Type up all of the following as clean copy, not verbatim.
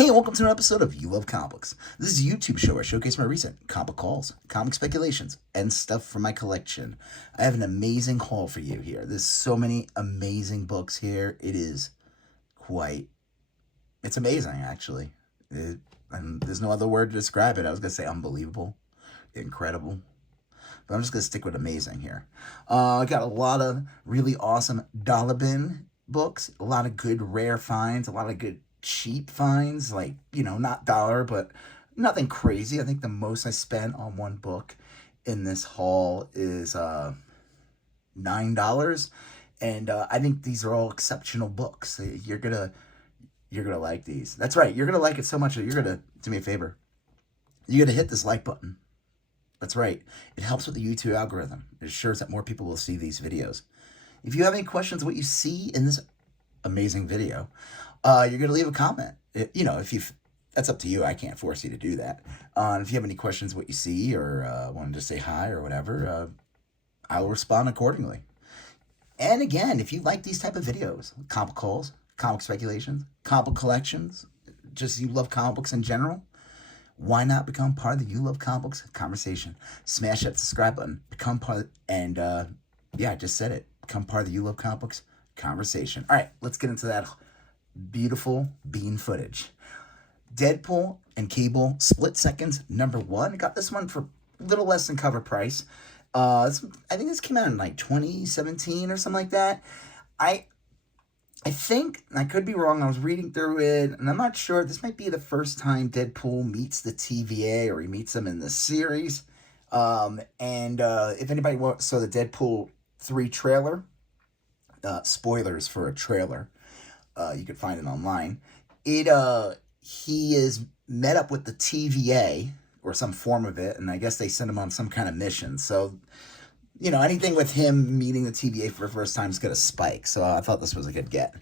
Hey, and welcome to an episode of You Love Comics. This is a YouTube show where I showcase my recent comic hauls, comic speculations, and stuff from my collection. I have an amazing haul for you here. There's so many amazing books here. It is quite, it's amazing, actually. And there's no other word to describe it. I was going to say unbelievable, incredible, but I'm just going to stick with amazing here. I got a lot of really awesome dollar bin books, a lot of good rare finds, a lot of good cheap finds, like, not dollar, but nothing crazy. I think the most I spent on one book in this haul is $9. And I think these are all exceptional books. You're gonna like these. That's right, you're gonna like it so much that you're gonna do me a favor. You're gonna hit this like button. That's right. It helps with the YouTube algorithm. It assures that more people will see these videos. If you have any questions what you see in this amazing video, you're going to leave a comment. If you that's up to you. I can't force you to do that. If you have any questions what you see or want to just say hi or whatever, I'll respond accordingly. And again, if you like these type of videos, comic calls, comic speculations, comic collections, just you love comic books in general, why not become part of the You Love Comic Books conversation? Smash that subscribe button. Become part of, and I just said it. Become part of the You Love Comic Books conversation. All right, let's get into that beautiful bean footage. Deadpool and Cable Split Seconds #1. I got this one for a little less than cover price. I think this came out in like 2017 or something like that. I think, I could be wrong, I was reading through it, and I'm not sure, this might be the first time Deadpool meets the TVA, or he meets them in the series. If anybody saw the Deadpool 3 trailer, spoilers for a trailer, you could find it online. He is met up with the TVA, or some form of it, and I guess they sent him on some kind of mission, so anything with him meeting the TVA for the first time is going to spike. So I thought this was a good get.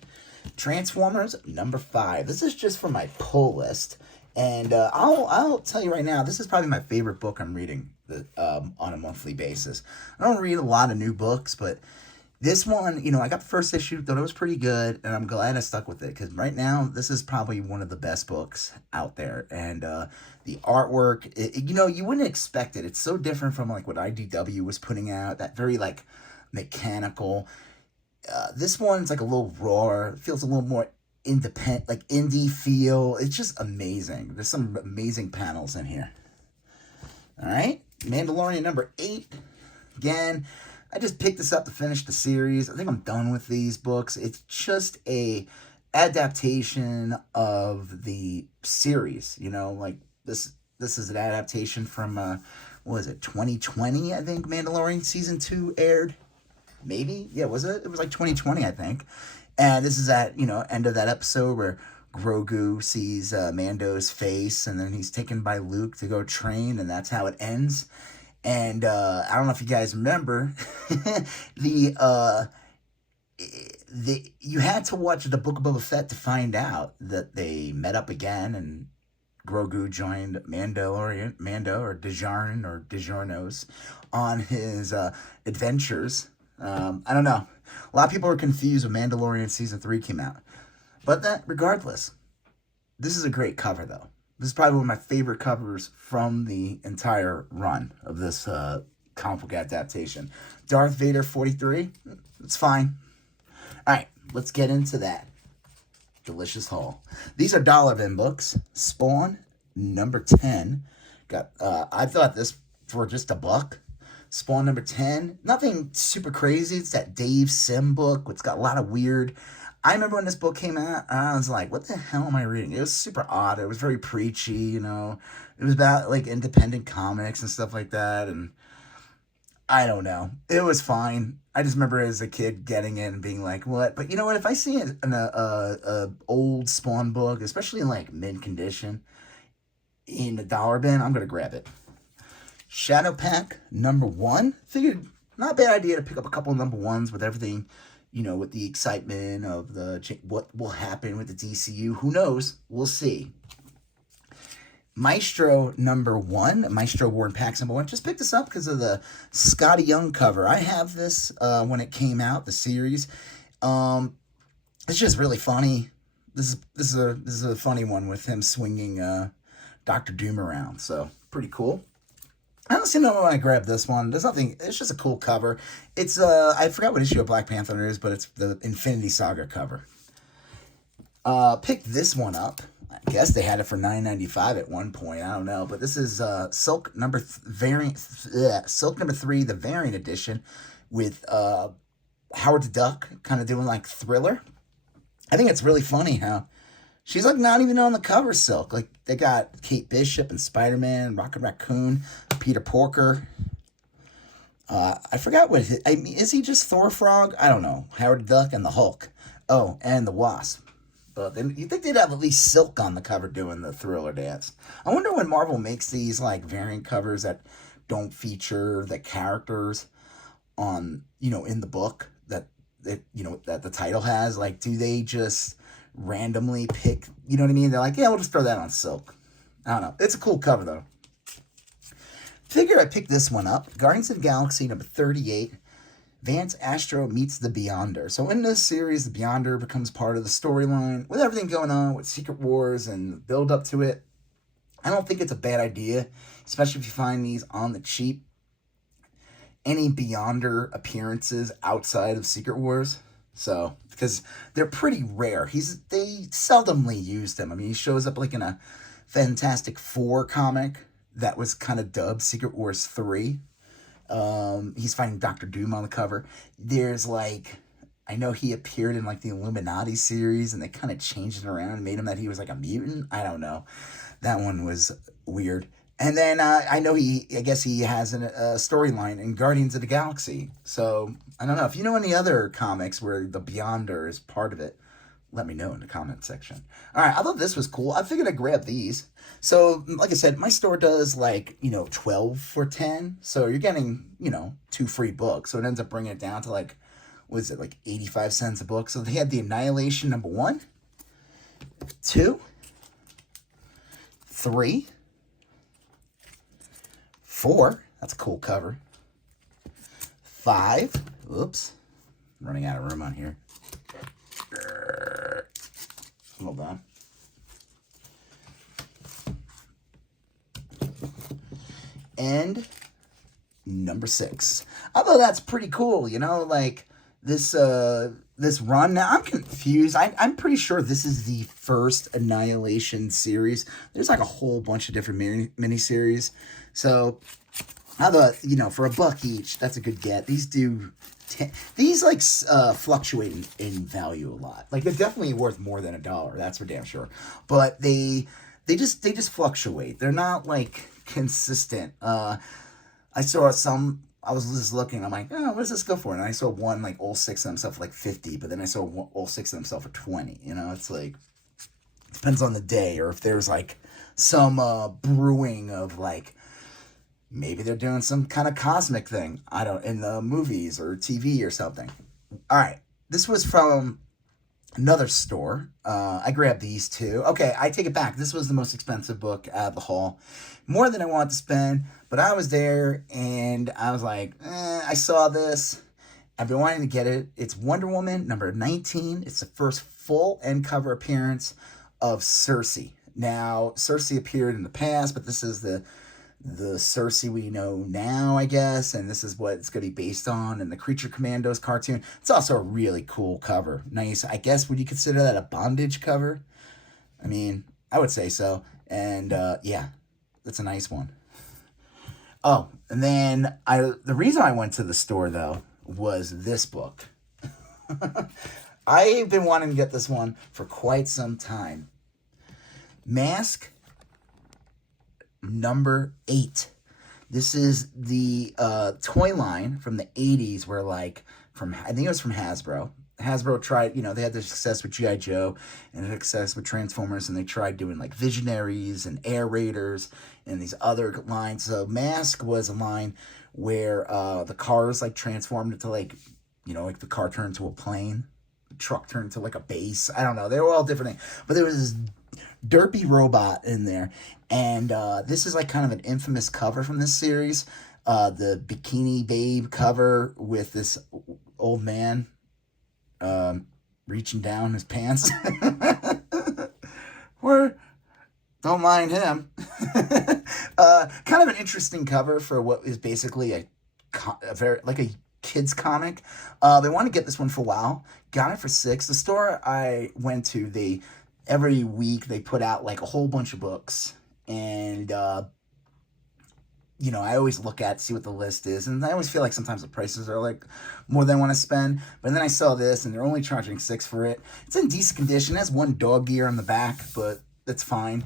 Transformers #5. This is just for my pull list. And I'll tell you right now, this is probably my favorite book I'm reading on a monthly basis. I don't read a lot of new books, but this one, I got the first issue, thought it was pretty good, and I'm glad I stuck with it, because right now, this is probably one of the best books out there, and the artwork, you wouldn't expect it. It's so different from, like, what IDW was putting out, that very, like, mechanical. This one's, like, a little raw, it feels a little more independent, like, indie feel. It's just amazing. There's some amazing panels in here. All right, Mandalorian #8, again. I just picked this up to finish the series. I think I'm done with these books. It's just a adaptation of the series, like this is an adaptation from what was it, 2020, I think Mandalorian season 2 aired. Maybe? Yeah, was it? It was like 2020, I think. And this is at, end of that episode where Grogu sees Mando's face, and then he's taken by Luke to go train, and that's how it ends. And I don't know if you guys remember, you had to watch the Book of Boba Fett to find out that they met up again, and Grogu joined Mando or Djarin or DiGiorno's on his adventures. I don't know. A lot of people were confused when Mandalorian season 3 came out, but regardless, this is a great cover though. This is probably one of my favorite covers from the entire run of this comic book adaptation. Darth Vader 43, it's fine. All right, let's get into that delicious haul. These are dollar bin books. Spawn #10. I thought this for just $1. Spawn #10. Nothing super crazy. It's that Dave Sim book. It's got a lot of weird. I remember when this book came out, I was like, what the hell am I reading? It was super odd. It was very preachy, It was about, like, independent comics and stuff like that, and I don't know. It was fine. I just remember as a kid getting it and being like, what? But you know what? If I see an old Spawn book, especially in, like, mint-condition, in the dollar bin, I'm going to grab it. Shadow Pack #1. Figured, not a bad idea to pick up a couple of #1s with everything, with the excitement of what will happen with the DCU. Who knows? We'll see. Maestro #1, Maestro War and Packs #1. Just picked this up because of the Scotty Young cover. I have this when it came out, the series. It's just really funny. this is a funny one with him swinging Doctor Doom around. So pretty cool. I honestly don't know when I grabbed this one. There's nothing. It's just a cool cover. It's I forgot what issue of Black Panther it is, but it's the Infinity Saga cover. Picked this one up. I guess they had it for $9.95 at one point. I don't know, but this is Silk number Silk number 3, the variant edition, with Howard the Duck kind of doing like Thriller. I think it's really funny how she's like not even on the cover. Silk, like they got Kate Bishop and Spider-Man, Rocket Raccoon, Peter Porker. I forgot what I mean. Is he just Thor Frog? I don't know. Howard the Duck and the Hulk. Oh, and the Wasp. But then you think they'd have at least Silk on the cover doing the Thriller dance. I wonder when Marvel makes these like variant covers that don't feature the characters on, in the book that the title has. Like, do they just randomly pick? You know what I mean? They're like, yeah, we'll just throw that on Silk. I don't know. It's a cool cover though. Figure I picked this one up. Guardians of the Galaxy number 38. Vance Astro meets the Beyonder. So in this series, the Beyonder becomes part of the storyline with everything going on with Secret Wars and the build up to it. I don't think it's a bad idea, especially if you find these on the cheap. Any Beyonder appearances outside of Secret Wars. So, because they're pretty rare. They seldomly use them. I mean, he shows up like in a Fantastic Four comic that was kind of dubbed Secret Wars 3. He's fighting Doctor Doom on the cover. There's like, I know he appeared in like the Illuminati series and they kind of changed it around and made him that he was like a mutant. I don't know. That one was weird. And then I know I guess he has a storyline in Guardians of the Galaxy. So I don't know. If you know any other comics where the Beyonder is part of it, let me know in the comment section. All right, I thought this was cool. I figured I'd grab these. So, like I said, my store does 12 for 10. So you're getting, 2 free books. So it ends up bringing it down to 85 cents a book. So they had the Annihilation number 1, 2, 3, 4. That's a cool cover. 5. Oops. Running out of room on here. Hold on. And number 6. Although that's pretty cool, this run. Now I'm confused. I'm pretty sure this is the first Annihilation series. There's like a whole bunch of different miniseries. So I thought, for $1 each, that's a good get. These fluctuate in value a lot. Like they're definitely worth more than $1. That's for damn sure. But they just fluctuate. They're not consistent. I saw some. I was just looking. I'm like, oh, what does this go for? And I saw one all 6 of them sell for 50. But then I saw all 6 of them sell for 20. It's like depends on the day or if there's some brewing of maybe they're doing some kind of cosmic thing. In the movies or TV or something. All right. This was from another store. I grabbed these 2. Okay, I take it back. This was the most expensive book out of the haul. More than I wanted to spend, but I was there and I was like, I saw this. I've been wanting to get it. It's Wonder Woman number 19. It's the first full end cover appearance of Cersei. Now, Cersei appeared in the past, but this is the Cersei we know now, I guess, and this is what it's going to be based on in the Creature Commandos cartoon. It's also a really cool cover. Nice. I guess, would you consider that a bondage cover? I mean, I would say so. And, yeah, that's a nice one. Oh, and then the reason I went to the store, though, was this book. I've been wanting to get this one for quite some time. Mask number 8. This is the toy line from the 80s where I think it was from Hasbro. Hasbro tried, they had their success with G.I. Joe and their success with Transformers, and they tried doing Visionaries and Air Raiders and these other lines. So Mask was a line where the cars transformed into the car turned into a plane, the truck turned into a base. I don't know. They were all different things. But there was this derpy robot in there, and this is kind of an infamous cover from this series, the Bikini Babe cover with this old man reaching down his pants. Or don't mind him. Kind of an interesting cover for what is basically a very like a kids comic. They want to get this one for a while. Got it for $6. The store I went to, they every week they put out like a whole bunch of books, and I always look at see what the list is, and I always feel like sometimes the prices are like more than I want to spend. But then I saw this, and they're only charging $6 for it. It's in decent condition. It has one dog ear on the back, but that's fine.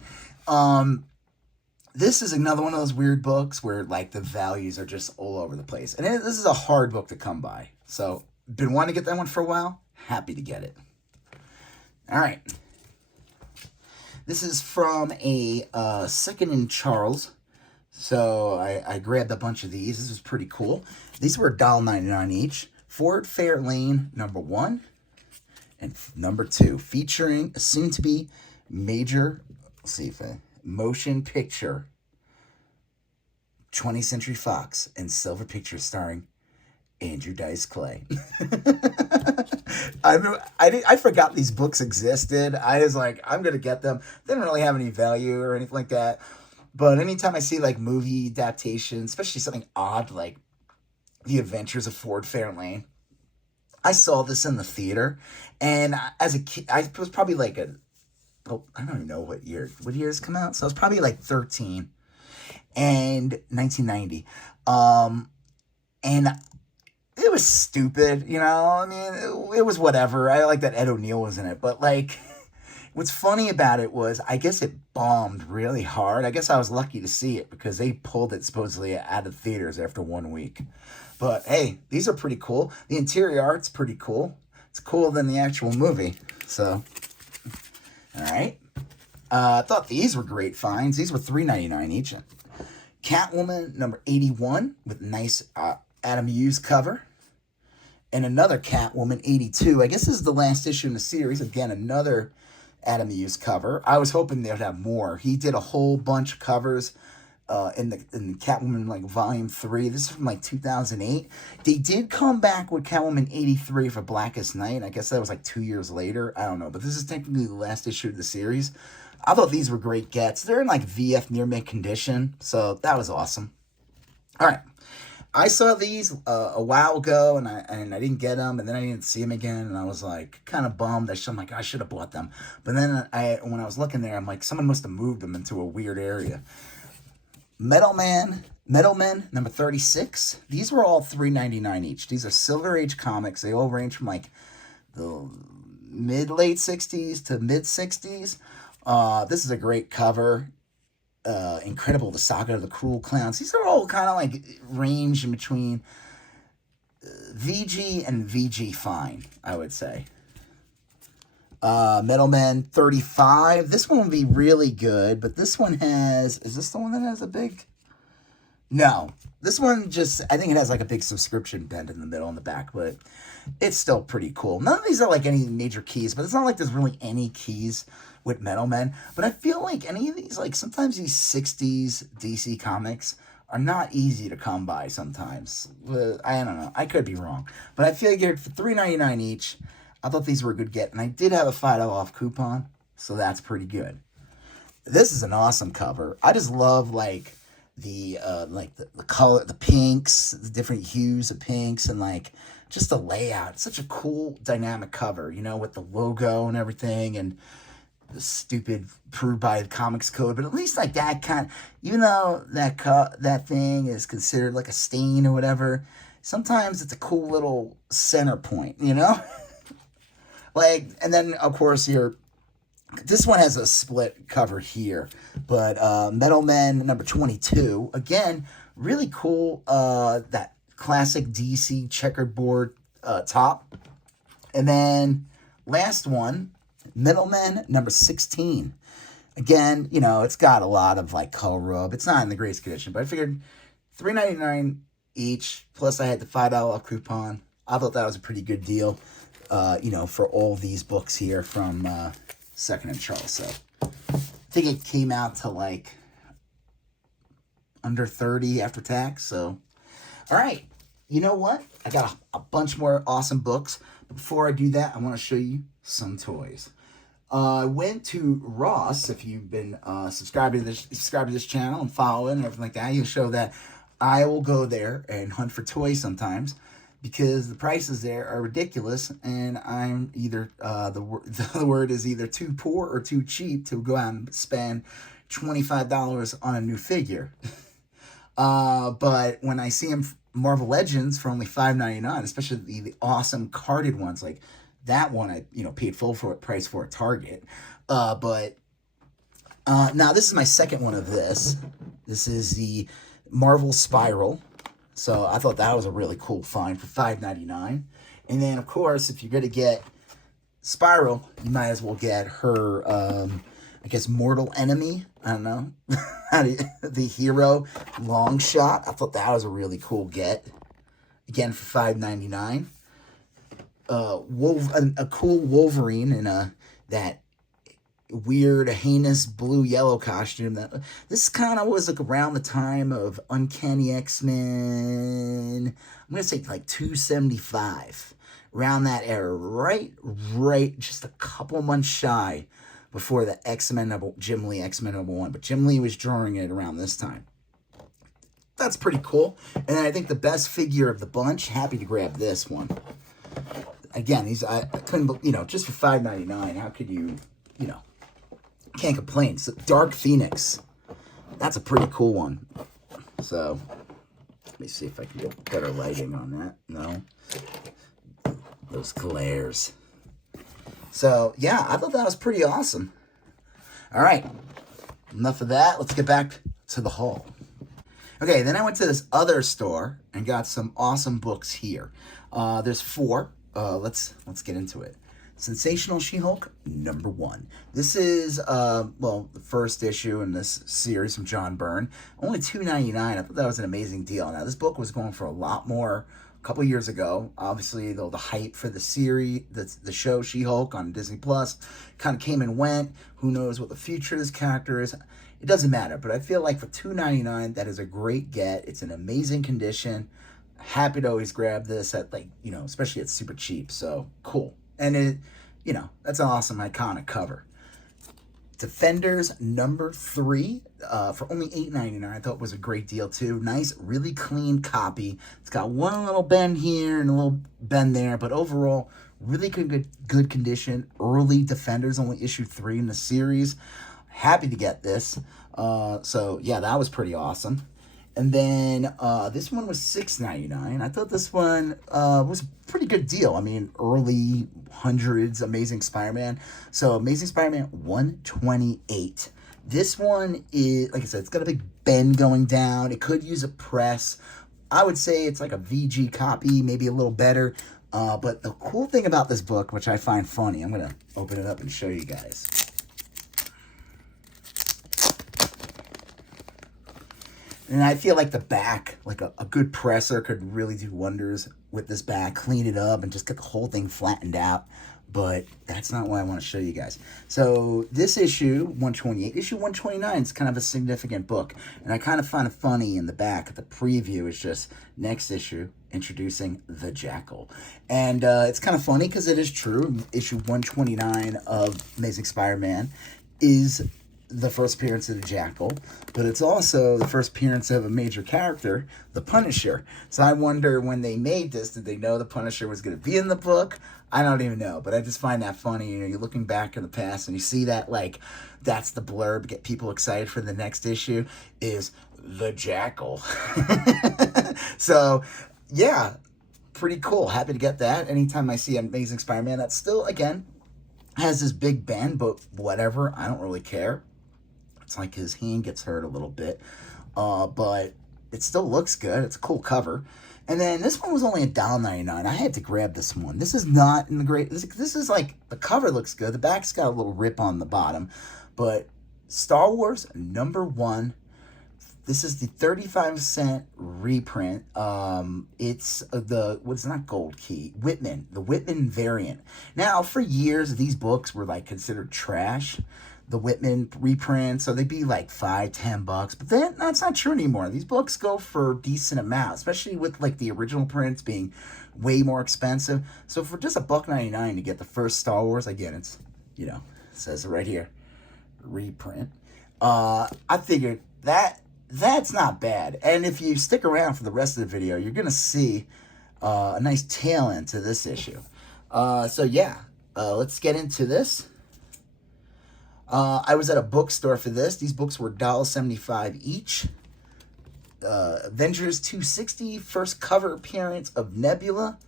This is another one of those weird books where like the values are just all over the place, and this is a hard book to come by. So been wanting to get that one for a while. Happy to get it. All right. This is from a Second and Charles. So I grabbed a bunch of these. This was pretty cool. These were $1.99 each. Ford Fairlane #1 and #2, featuring a soon-to-be major, let's see if motion picture, 20th Century Fox and Silver Pictures starring Andrew Dice Clay. I forgot these books existed. I was like, I'm going to get them. They didn't really have any value or anything like that. But anytime I see like movie adaptations, especially something odd like The Adventures of Ford Fairlane, I saw this in the theater. And as a kid, I was probably like I don't even know what years come out. So I was probably like 13, and 1990. And it was stupid, I mean, it was whatever. I like that Ed O'Neill was in it, but like, what's funny about it was, I guess it bombed really hard. I guess I was lucky to see it because they pulled it supposedly out of theaters after 1 week. But hey, these are pretty cool. The interior art's pretty cool. It's cooler than the actual movie. So, all right. I thought these were great finds. These were $3.99 each. Catwoman #81 with nice Adam Hughes cover. And another Catwoman '82. I guess this is the last issue in the series. Again, another Adam Hughes cover. I was hoping they'd have more. He did a whole bunch of covers in the Catwoman like Volume 3. This is from like 2008. They did come back with Catwoman '83 for Blackest Night. I guess that was like 2 years later. I don't know. But this is technically the last issue of the series. I thought these were great gets. They're in like VF near mint condition. So that was awesome. All right. I saw these a while ago, and I didn't get them, and then I didn't see them again, and I was like kind of bummed. I'm like, I should have bought them. But then when I was looking there, I'm like, someone must have moved them into a weird area. Metal Men #36. These were all $3.99 each. These are Silver Age comics. They all range from like the late 60s to mid 60s. This is a great cover. Incredible, the Saga of the Cruel Clowns. These are all kind of like range in between VG and VG fine, I would say. Metal Men 35. This one would be really good, but this one is this the one that has a big? No. This one I think it has like a big subscription bend in the middle and the back, but it's still pretty cool. None of these are like any major keys, but it's not like there's really any keys with Metal Men. But I feel like any of these, like sometimes these 60s DC comics are not easy to come by sometimes. I don't know. I could be wrong. But I figured for $3.99 each, I thought these were a good get. And I did have a $5 off coupon, so that's pretty good. This is an awesome cover. I just love like the color, the pinks, the different hues of pinks, and like just the layout. It's such a cool dynamic cover, with the logo and everything, and the stupid approved by the Comics Code. But at least like that kind, even though that thing is considered like a stain or whatever, sometimes it's a cool little center point, like, and then of course this one has a split cover here, but Metal Men #22, again, really cool, that classic DC checkerboard top. And then last one, Metal Men #16. Again, it's got a lot of like color rub. It's not in the greatest condition, but I figured $3.99 each, plus I had the $5 off coupon. I thought that was a pretty good deal, for all these books here from Second and Charles. So I think it came out to like under 30 after tax. So, all right. You know what? I got a bunch more awesome books. But before I do that, I want to show you some toys. I went to Ross. If you've been subscribed to this channel and following and everything like that, you'll show that I will go there and hunt for toys sometimes because the prices there are ridiculous, and I'm either the word is either too poor or too cheap to go out and spend $25 on a new figure. But when I see them Marvel Legends for only $5.99, especially the awesome carded ones, like that one I paid full for price for at Target. But now this is my second one of this. This is the Marvel Spiral. So I thought that was a really cool find for $5.99. And then of course, if you're gonna get Spiral, you might as well get her I guess Mortal Enemy. I don't know. The Hero Long Shot. I thought that was a really cool get. Again for $5.99. A cool Wolverine in that weird heinous blue-yellow costume. This kind of was like around the time of Uncanny X-Men. I'm gonna say like 275, around that era, right, just a couple months shy before the Jim Lee X-Men #1, but Jim Lee was drawing it around this time. That's pretty cool. And then I think the best figure of the bunch, happy to grab this one. Again, I couldn't, just for $5.99, how could you, can't complain. So Dark Phoenix, that's a pretty cool one. So let me see if I can get better lighting on that. No, those glares. So yeah, I thought that was pretty awesome. All right, enough of that. Let's get back to the haul. Okay, then I went to this other store and got some awesome books here. There's 4. Let's get into it. Sensational She-Hulk #1. This is the first issue in this series from John Byrne. Only $2.99. I thought that was an amazing deal. Now this book was going for a lot more a couple years ago. Obviously, though, the hype for the series, the show She-Hulk on Disney Plus, kind of came and went. Who knows what the future of this character is? It doesn't matter. But I feel like for $2.99, that is a great get. It's an amazing condition. Happy to always grab this at especially it's super cheap. So cool. And it, that's an awesome, iconic cover. Defenders #3 for only $8.99. I thought was a great deal too. Nice, really clean copy. It's got one little bend here and a little bend there, but overall, really good condition. Early Defenders, only issue 3 in the series. Happy to get this. So yeah, that was pretty awesome. And then this one was $6.99. I thought this one was a pretty good deal. I mean, early hundreds, Amazing Spider-Man. So Amazing Spider-Man 128. This one is, like I said, it's got a big bend going down. It could use a press. I would say it's like a VG copy, maybe a little better. But the cool thing about this book, which I find funny, I'm going to open it up and show you guys. And I feel like the back, like a good presser could really do wonders with this back. Clean it up and just get the whole thing flattened out. But that's not what I want to show you guys. So this issue, 128, issue 129 is kind of a significant book. And I kind of find it funny in the back. The preview is just next issue, introducing the Jackal. And it's kind of funny because it is true. Issue 129 of Amazing Spider-Man is the first appearance of the Jackal, but it's also the first appearance of a major character, the Punisher. So I wonder, when they made this, did they know the Punisher was going to be in the book? I don't even know, but I just find that funny. You're looking back in the past and you see that, that's the blurb, get people excited for the next issue, is the Jackal. So yeah, pretty cool. Happy to get that. Anytime I see Amazing Spider-Man, that still, again, has this big bend, but whatever, I don't really care. It's like his hand gets hurt a little bit, but it still looks good. It's a cool cover. And then this one was only $1.99. I had to grab this one. This is not in the great... This is like... The cover looks good. The back's got a little rip on the bottom. But Star Wars #1. This is the 35-cent reprint. It's what's not Gold Key? Whitman. The Whitman variant. Now, for years, these books were considered trash. The Whitman reprint, so they'd be like $5-10, but then that's not true anymore. These books go for a decent amount, especially with the original prints being way more expensive. So for just $1.99 to get the first Star Wars, again, it's It says it right here, reprint. I figured that's not bad. And if you stick around for the rest of the video, you're going to see a nice tail end to this issue. So yeah, let's get into this. I was at a bookstore for this. These books were $1.75 each. Avengers 260, first cover appearance of Nebula.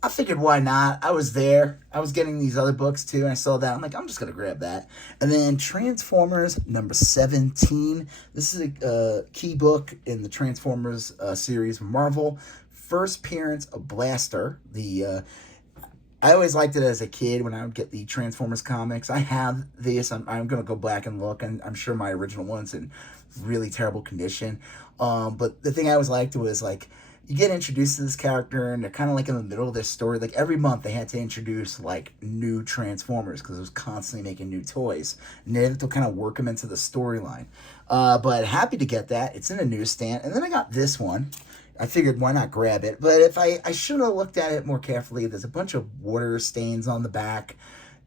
I figured, why not? I was there. I was getting these other books too, and I saw that. I'm like, I'm just going to grab that. And then Transformers number 17. This is a key book in the Transformers series from Marvel. First appearance of Blaster. I always liked it as a kid when I would get the Transformers comics. I have this. I'm going to go back and look, and I'm sure my original one's in really terrible condition. But the thing I always liked was, like, you get introduced to this character, and they're kind of like in the middle of their story. Like, every month they had to introduce, like, new Transformers because it was constantly making new toys. And they had to kind of work them into the storyline. But happy to get that. It's in a newsstand. And then I got this one. I figured, why not grab it? But if I should have looked at it more carefully. There's a bunch of water stains on the back.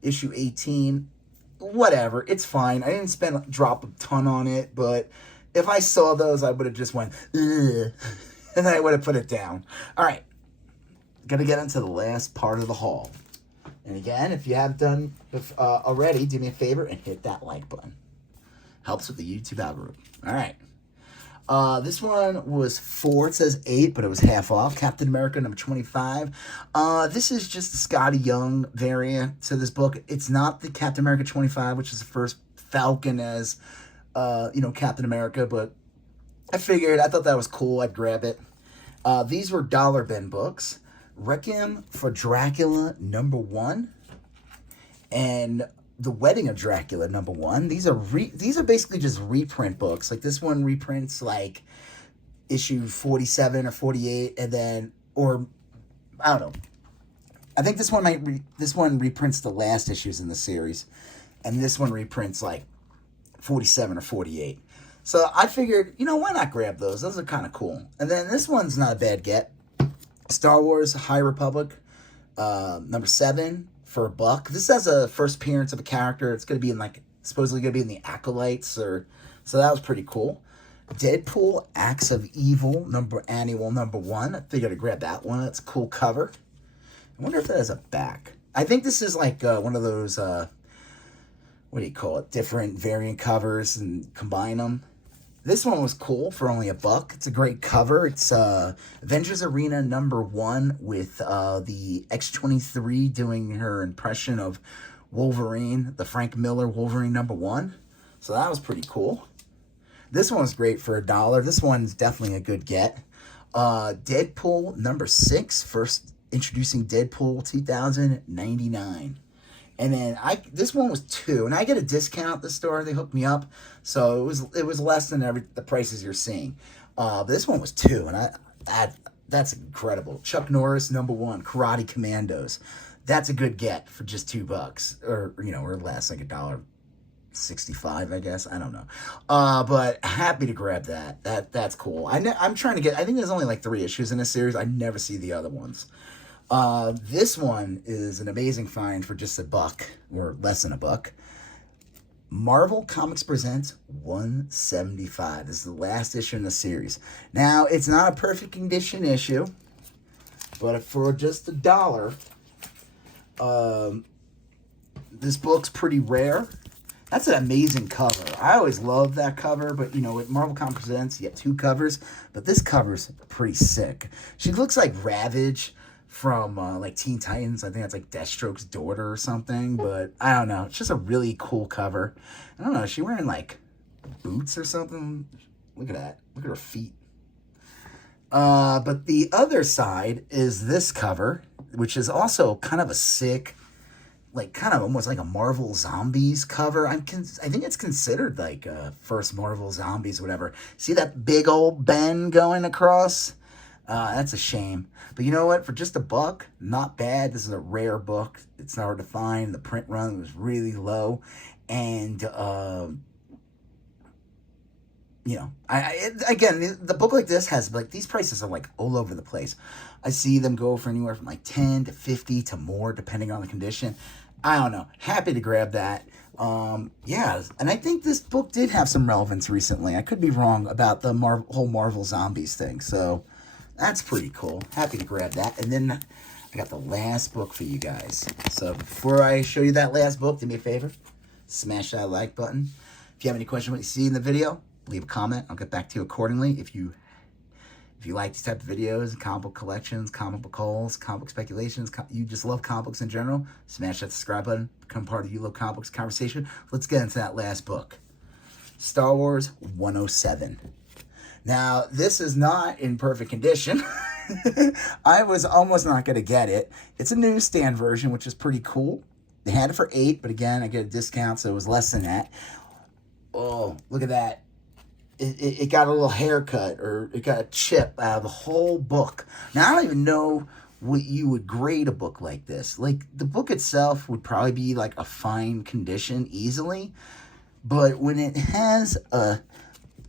Issue 18. Whatever. It's fine. I didn't drop a ton on it. But if I saw those, I would have just went, ugh. And then I would have put it down. All right. Gonna get into the last part of the haul. And again, if you have done already, do me a favor and hit that like button. Helps with the YouTube algorithm. All right. This one was it says 8, but it was half off. Captain America number 25. This is just the Scotty Young variant to this book. It's not the Captain America 25, which is the first Falcon as, Captain America, but I thought that was cool. I'd grab it. These were dollar bin books. Requiem for Dracula number 1. And The Wedding of Dracula number 1. These are basically just reprint books. Like, this one reprints like issue 47 or 48, and then, or I don't know. I think this one reprints the last issues in the series, and this one reprints like 47 or 48. So I figured, why not grab those? Those are kind of cool. And then this one's not a bad get. Star Wars High Republic, number 7 for $1. This has a first appearance of a character. It's going to be supposedly going to be in the Acolytes, so that was pretty cool. Deadpool Acts of Evil, annual number 1. I figured I'd grab that one. That's a cool cover. I wonder if that has a back. I think this is like one of those, different variant covers and combine them. This one was cool for only $1. It's a great cover. It's Avengers Arena number 1 with the X-23 doing her impression of Wolverine, the Frank Miller Wolverine number 1. So that was pretty cool. This one was great for $1. This one's definitely a good get. Deadpool number 6, first introducing Deadpool 2099. And then this one was 2, and I get a discount at the store. They hooked me up, so it was less than the prices you're seeing. But this one was 2, and that's incredible. Chuck Norris number 1, Karate Commandos. That's a good get for just $2, or less, like $1.65, I guess. I don't know. But happy to grab that. That's cool. I'm trying to get. I think there's only like 3 issues in this series. I never see the other ones. This one is an amazing find for just $1, or less than $1. Marvel Comics Presents 175. This is the last issue in the series. Now, it's not a perfect condition issue, but for just $1, this book's pretty rare. That's an amazing cover. I always love that cover, but with Marvel Comics Presents, you get 2 covers, but this cover's pretty sick. She looks like Ravage from like Teen Titans. I think that's like Deathstroke's daughter or something, but I don't know. It's just a really cool cover. I don't know. Is she wearing like boots or something? Look at that. Look at her feet. But the other side is this cover, which is also kind of a sick, like kind of almost like a Marvel Zombies cover. I think it's considered like first Marvel Zombies, whatever. See that big old Ben going across? That's a shame. But you know what? For just $1, not bad. This is a rare book. It's hard to find. The print run was really low. And, again, the book like this has, like, these prices are, like, all over the place. I see them go for anywhere from, like, 10 to 50 to more, depending on the condition. I don't know. Happy to grab that. Yeah, and I think this book did have some relevance recently. I could be wrong about the whole Marvel Zombies thing, so that's pretty cool. Happy to grab that. And then I got the last book for you guys. So before I show you that last book, do me a favor, smash that like button. If you have any questions what you see in the video, leave a comment. I'll get back to you accordingly. If you like these type of videos, comic book collections, comic book hauls, comic book speculations, you just love comic books in general, smash that subscribe button, become part of the You Love Comic Books conversation. Let's get into that last book, Star Wars 107. Now, this is not in perfect condition. I was almost not going to get it. It's a newsstand version, which is pretty cool. They had it for $8, but again, I get a discount, so it was less than that. Oh, look at that. It got a little haircut, or it got a chip out of the whole book. Now, I don't even know what you would grade a book like this. Like, the book itself would probably be like a fine condition easily, but when it has a,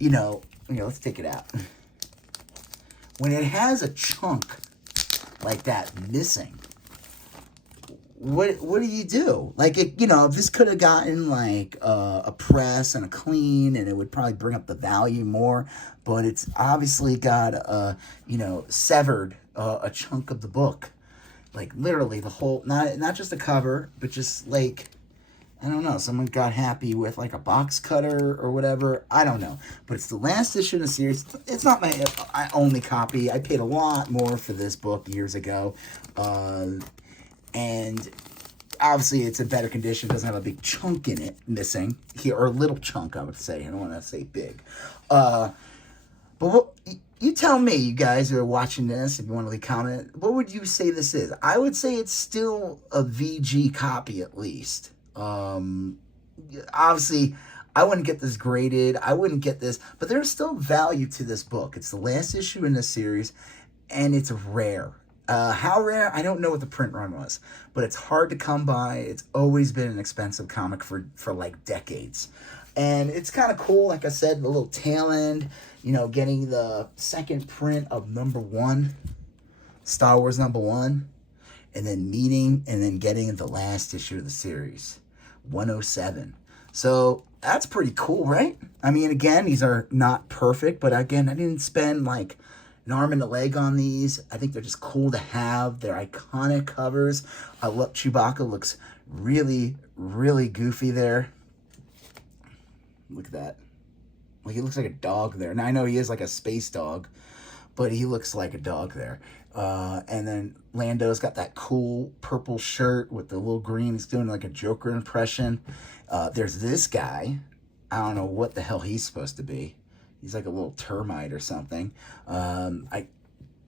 let's take it out. When it has a chunk like that missing, what do you do? Like, this could have gotten like a press and a clean, and it would probably bring up the value more, but it's obviously got severed a chunk of the book, like literally the whole, not just the cover, but just like, I don't know, someone got happy with like a box cutter or whatever. I don't know. But it's the last issue in the series. It's not my only copy. I paid a lot more for this book years ago. And obviously it's in better condition. It doesn't have a big chunk in it missing. Here, or a little chunk, I would say. I don't want to say big. But you tell me, you guys who are watching this, if you want to leave a comment, what would you say this is? I would say it's still a VG copy at least. Obviously, I wouldn't get this graded. I wouldn't get this, but there's still value to this book. It's the last issue in this series, and it's rare. How rare? I don't know what the print run was, but it's hard to come by. It's always been an expensive comic for like decades. And it's kind of cool, like I said, the little tail end, getting the second print of #1, Star Wars #1, and then meeting and then getting the last issue of the series, 107. So that's pretty cool, right? I mean, again, these are not perfect, but again, I didn't spend like an arm and a leg on these. I think they're just cool to have. They're iconic covers. I love Chewbacca. Looks really, really goofy there. Look at that. Like, he looks like a dog there. Now, I know he is like a space dog, but he looks like a dog there. And then Lando's got that cool purple shirt with the little green. He's doing like a Joker impression. There's this guy. I don't know what the hell he's supposed to be. He's like a little termite or something. I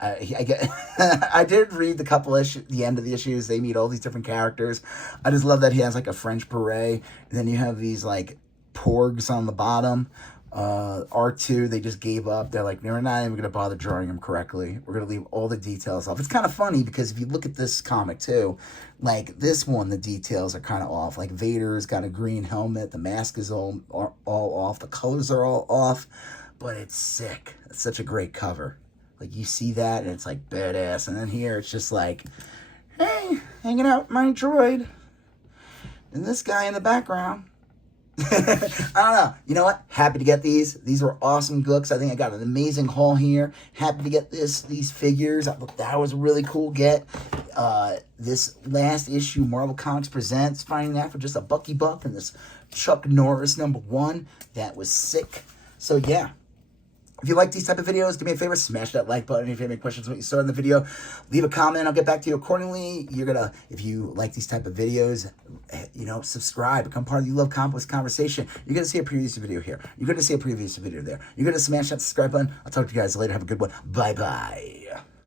get. I did read the end of the issues. They meet all these different characters. I just love that he has like a French beret, and then you have these like porgs on the bottom. R2, they just gave up. They're like, we're not even going to bother drawing him correctly. We're going to leave all the details off. It's kind of funny because if you look at this comic too, like this one, the details are kind of off. Like Vader's got a green helmet. The mask is all off. The colors are all off. But it's sick. It's such a great cover. Like, you see that and it's like badass. And then here it's just like, hey, hanging out with my droid. And this guy in the background. I don't know. You know what? Happy to get these. These were awesome books. I think I got an amazing haul here. Happy to get these figures. That was a really cool get. This last issue, Marvel Comics Presents, finding that for just $1 and this Chuck Norris #1. That was sick. So yeah. If you like these type of videos, do me a favor, smash that like button. If you have any questions when you saw in the video, leave a comment. I'll get back to you accordingly. If you like these type of videos, subscribe. Become part of the You Love Comic Books conversation. You're going to see a previous video here. You're going to see a previous video there. You're going to smash that subscribe button. I'll talk to you guys later. Have a good one. Bye-bye.